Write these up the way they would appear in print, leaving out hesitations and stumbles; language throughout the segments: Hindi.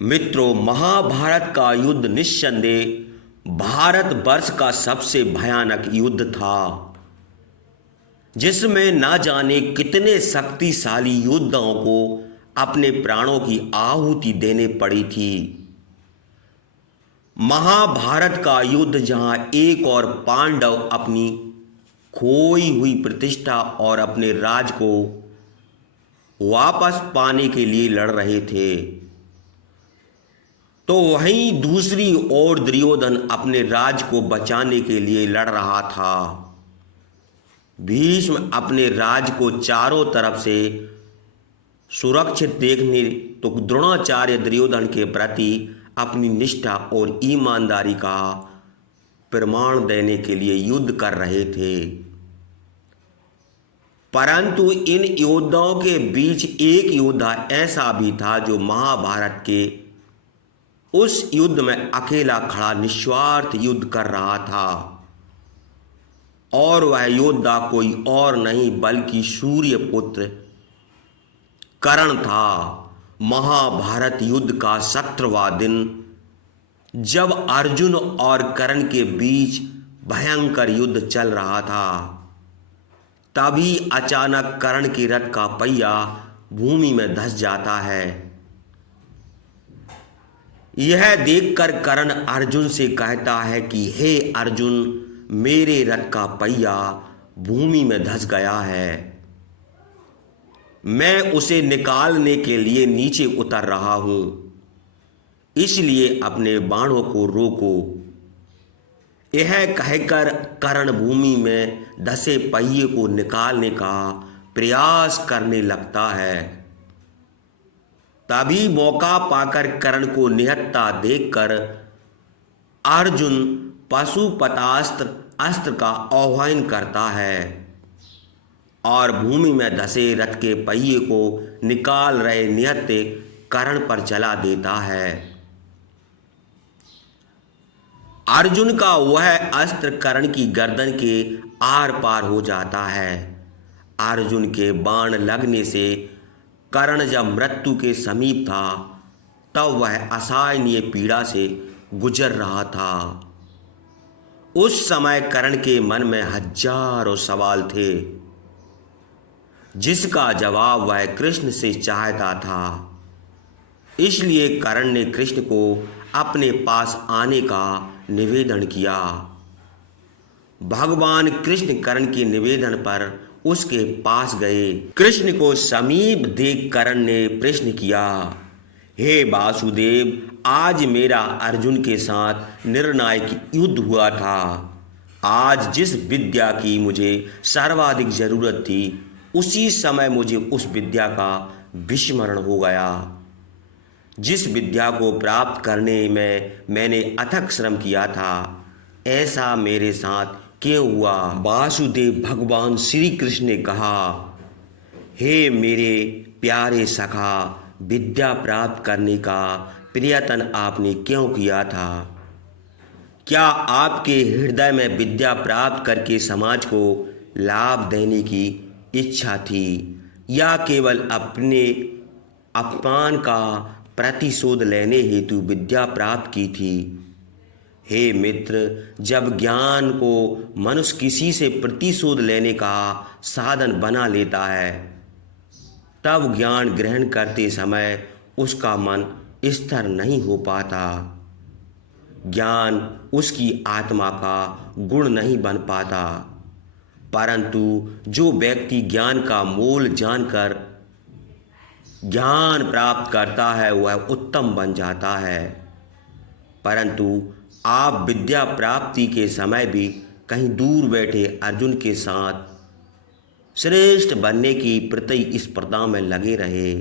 मित्रों, महाभारत का युद्ध निस्संदेह भारतवर्ष का सबसे भयानक युद्ध था, जिसमें ना जाने कितने शक्तिशाली योद्धाओं को अपने प्राणों की आहुति देने पड़ी थी। महाभारत का युद्ध जहां एक और पांडव अपनी खोई हुई प्रतिष्ठा और अपने राज को वापस पाने के लिए लड़ रहे थे, तो वहीं दूसरी ओर दुर्योधन अपने राज को बचाने के लिए लड़ रहा था। भीष्म अपने राज को चारों तरफ से सुरक्षित देखने तो द्रोणाचार्य दुर्योधन के प्रति अपनी निष्ठा और ईमानदारी का प्रमाण देने के लिए युद्ध कर रहे थे। परंतु इन योद्धाओं के बीच एक योद्धा ऐसा भी था जो महाभारत के उस युद्ध में अकेला खड़ा निस्वार्थ युद्ध कर रहा था, और वह योद्धा कोई और नहीं बल्कि सूर्यपुत्र कर्ण था। महाभारत युद्ध का 17वां दिन, जब अर्जुन और कर्ण के बीच भयंकर युद्ध चल रहा था, तभी अचानक कर्ण के रथ का पहिया भूमि में धंस जाता है। यह देखकर कर्ण अर्जुन से कहता है कि हे अर्जुन, मेरे रथ का पहिया भूमि में धंस गया है, मैं उसे निकालने के लिए नीचे उतर रहा हूं, इसलिए अपने बाणों को रोको। यह कहकर कर्ण भूमि में धंसे पहिए को निकालने का प्रयास करने लगता है। तभी मौका पाकर कर्ण को निहत्था देखकर अर्जुन पाशुपतास्त्र अस्त्र का आह्वान करता है और भूमि में धंसे रथ के पहिए को निकाल रहे निहत्थे कर्ण पर चला देता है। अर्जुन का वह अस्त्र कर्ण की गर्दन के आर पार हो जाता है। अर्जुन के बाण लगने से कर्ण जब मृत्यु के समीप था, तब वह असहनीय पीड़ा से गुजर रहा था। उस समय कर्ण के मन में हजारों सवाल थे, जिसका जवाब वह कृष्ण से चाहता था। इसलिए कर्ण ने कृष्ण को अपने पास आने का निवेदन किया। भगवान कृष्ण कर्ण के निवेदन पर उसके पास गए। कृष्ण को समीप देख कर्ण ने प्रश्न किया, हे वासुदेव, आज मेरा अर्जुन के साथ निर्णायक युद्ध हुआ था। आज जिस विद्या की मुझे सर्वाधिक जरूरत थी, उसी समय मुझे उस विद्या का विस्मरण हो गया। जिस विद्या को प्राप्त करने में मैंने अथक श्रम किया था, ऐसा मेरे साथ क्यों हुआ? वासुदेव भगवान श्री कृष्ण ने कहा, हे मेरे प्यारे सखा, विद्या प्राप्त करने का प्रयत्न आपने क्यों किया था? क्या आपके हृदय में विद्या प्राप्त करके समाज को लाभ देने की इच्छा थी, या केवल अपने अपमान का प्रतिशोध लेने हेतु विद्या प्राप्त की थी? हे मित्र, जब ज्ञान को मनुष्य किसी से प्रतिशोध लेने का साधन बना लेता है, तब ज्ञान ग्रहण करते समय उसका मन स्थिर नहीं हो पाता। ज्ञान उसकी आत्मा का गुण नहीं बन पाता। परंतु जो व्यक्ति ज्ञान का मोल जानकर ज्ञान प्राप्त करता है, वह उत्तम बन जाता है। परंतु आप विद्या प्राप्ति के समय भी कहीं दूर बैठे अर्जुन के साथ श्रेष्ठ बनने की प्रतिस्पर्धा में लगे रहे।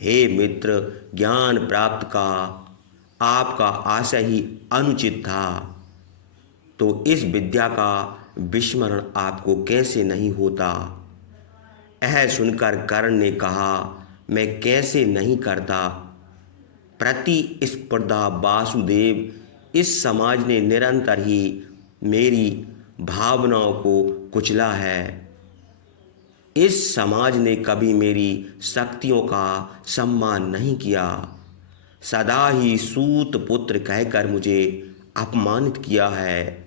हे मित्र, ज्ञान प्राप्त का आपका आशय ही अनुचित था, तो इस विद्या का विस्मरण आपको कैसे नहीं होता? यह सुनकर कर्ण ने कहा, मैं कैसे नहीं करता? प्रतिस्पर्धा वासुदेव, इस समाज ने निरंतर ही मेरी भावनाओं को कुचला है। इस समाज ने कभी मेरी शक्तियों का सम्मान नहीं किया। सदा ही सूत पुत्र कहकर मुझे अपमानित किया है।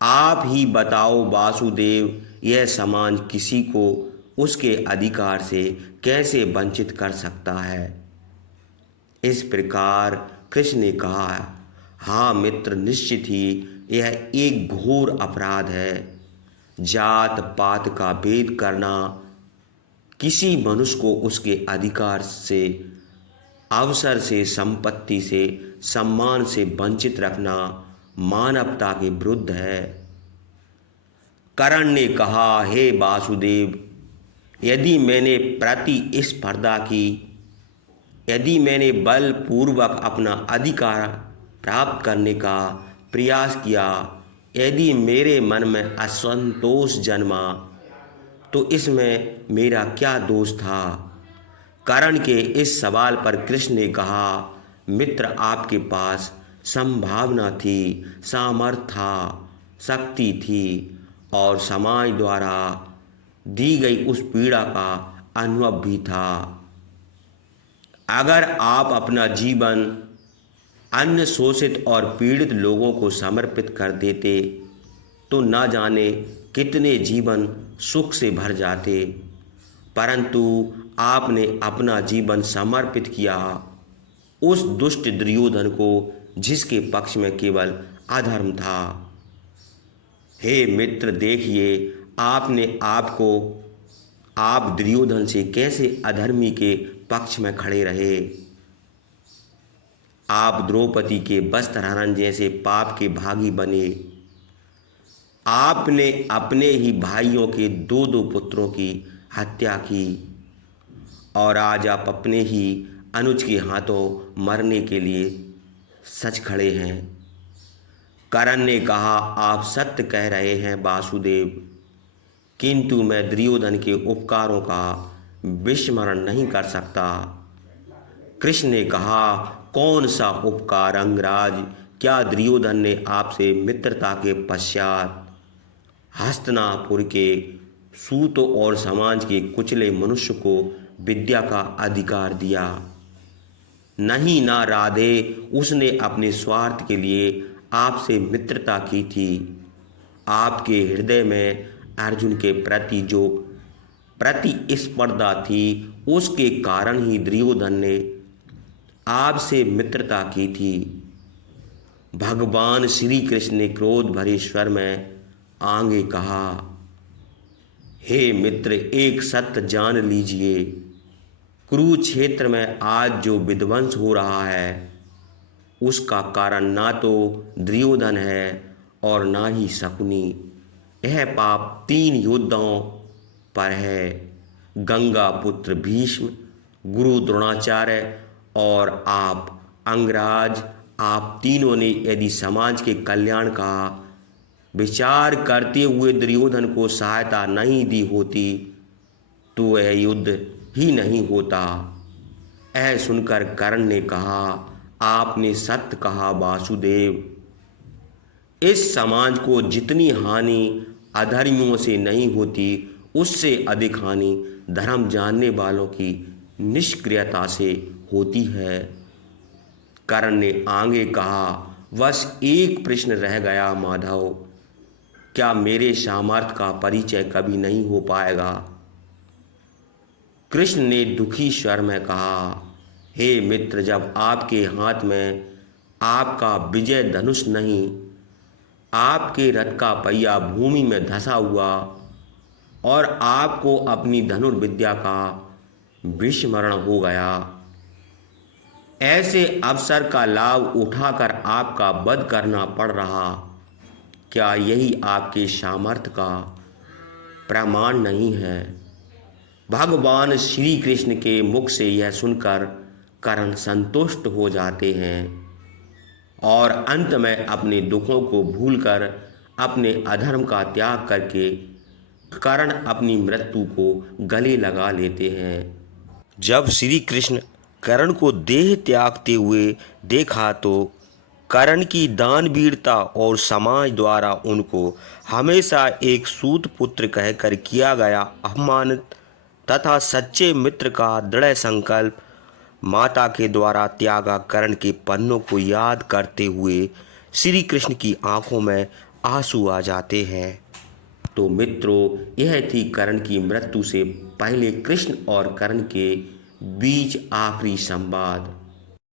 आप ही बताओ वासुदेव, यह समाज किसी को उसके अधिकार से कैसे वंचित कर सकता है। इस प्रकार कृष्ण ने कहा, हाँ मित्र, निश्चित ही यह एक घोर अपराध है। जात पात का भेद करना, किसी मनुष्य को उसके अधिकार से, अवसर से, संपत्ति से, सम्मान से वंचित रखना मानवता के विरुद्ध है। कर्ण ने कहा, हे वासुदेव, यदि मैंने प्रतिस्पर्धा की, यदि मैंने बलपूर्वक अपना अधिकार प्राप्त करने का प्रयास किया, यदि मेरे मन में असंतोष जन्मा, तो इसमें मेरा क्या दोष था। कर्ण के इस सवाल पर कृष्ण ने कहा, मित्र, आपके पास संभावना थी, सामर्थ्य था, शक्ति थी और समाज द्वारा दी गई उस पीड़ा का अनुभव भी था। अगर आप अपना जीवन अन्य शोषित और पीड़ित लोगों को समर्पित कर देते तो न जाने कितने जीवन सुख से भर जाते, परंतु आपने अपना जीवन समर्पित किया उस दुष्ट दुर्योधन को, जिसके पक्ष में केवल अधर्म था। हे मित्र, देखिए आपने आप दुर्योधन से कैसे अधर्मी के पक्ष में खड़े रहे। आप द्रौपदी के वस्त्रहरण जैसे पाप के भागी बने। आपने अपने ही भाइयों के दो दो पुत्रों की हत्या की और आज आप अपने ही अनुज के हाथों मरने के लिए सच खड़े हैं। कर्ण ने कहा, आप सत्य कह रहे हैं वासुदेव, किंतु मैं दुर्योधन के उपकारों का विस्मरण नहीं कर सकता। कृष्ण ने कहा, कौन सा उपकार अंगराज? क्या दुर्योधन ने आपसे मित्रता के पश्चात हस्तिनापुर के सूतों और समाज के कुचले मनुष्य को विद्या का अधिकार दिया? नहीं ना राधे, उसने अपने स्वार्थ के लिए आपसे मित्रता की थी। आपके हृदय में अर्जुन के प्रति जो प्रतिस्पर्धा थी, उसके कारण ही दुर्योधन ने आपसे मित्रता की थी। भगवान श्री कृष्ण ने क्रोध भरे स्वर में आगे कहा, हे मित्र, एक सत्य जान लीजिए, कुरुक्षेत्र में आज जो विध्वंस हो रहा है उसका कारण ना तो दुर्योधन है और ना ही शकुनी। यह पाप 3 योद्धाओं पर है, गंगा पुत्र भीष्म, गुरु द्रोणाचार्य और आप अंगराज। आप तीनों ने यदि समाज के कल्याण का विचार करते हुए दुर्योधन को सहायता नहीं दी होती तो वह युद्ध ही नहीं होता। यह सुनकर कर्ण ने कहा, आपने सत्य कहा वासुदेव। इस समाज को जितनी हानि अधर्मियों से नहीं होती, उससे अधिक हानि धर्म जानने वालों की निष्क्रियता से होती है। कर्ण ने आगे कहा, बस एक प्रश्न रह गया माधव, क्या मेरे सामर्थ्य का परिचय कभी नहीं हो पाएगा? कृष्ण ने दुखी स्वर में कहा, हे मित्र, जब आपके हाथ में आपका विजय धनुष नहीं, आपके रथ का पहिया भूमि में धंसा हुआ और आपको अपनी धनुर्विद्या का विस्मरण हो गया, ऐसे अवसर का लाभ उठाकर आपका वध करना पड़ रहा, क्या यही आपके सामर्थ्य का प्रमाण नहीं है? भगवान श्री कृष्ण के मुख से यह सुनकर कर्ण संतुष्ट हो जाते हैं और अंत में अपने दुखों को भूलकर अपने अधर्म का त्याग करके कर्ण अपनी मृत्यु को गले लगा लेते हैं। जब श्री कृष्ण कर्ण को देह त्यागते हुए देखा तो कर्ण की दानवीरता और समाज द्वारा उनको हमेशा एक सूत पुत्र कहकर किया गया अपमानित तथा सच्चे मित्र का दृढ़ संकल्प माता के द्वारा त्यागा कर्ण के पन्नों को याद करते हुए श्री कृष्ण की आंखों में आंसू आ जाते हैं। तो मित्रों, यह थी कर्ण की मृत्यु से पहले कृष्ण और कर्ण के बीच आखिरी संवाद।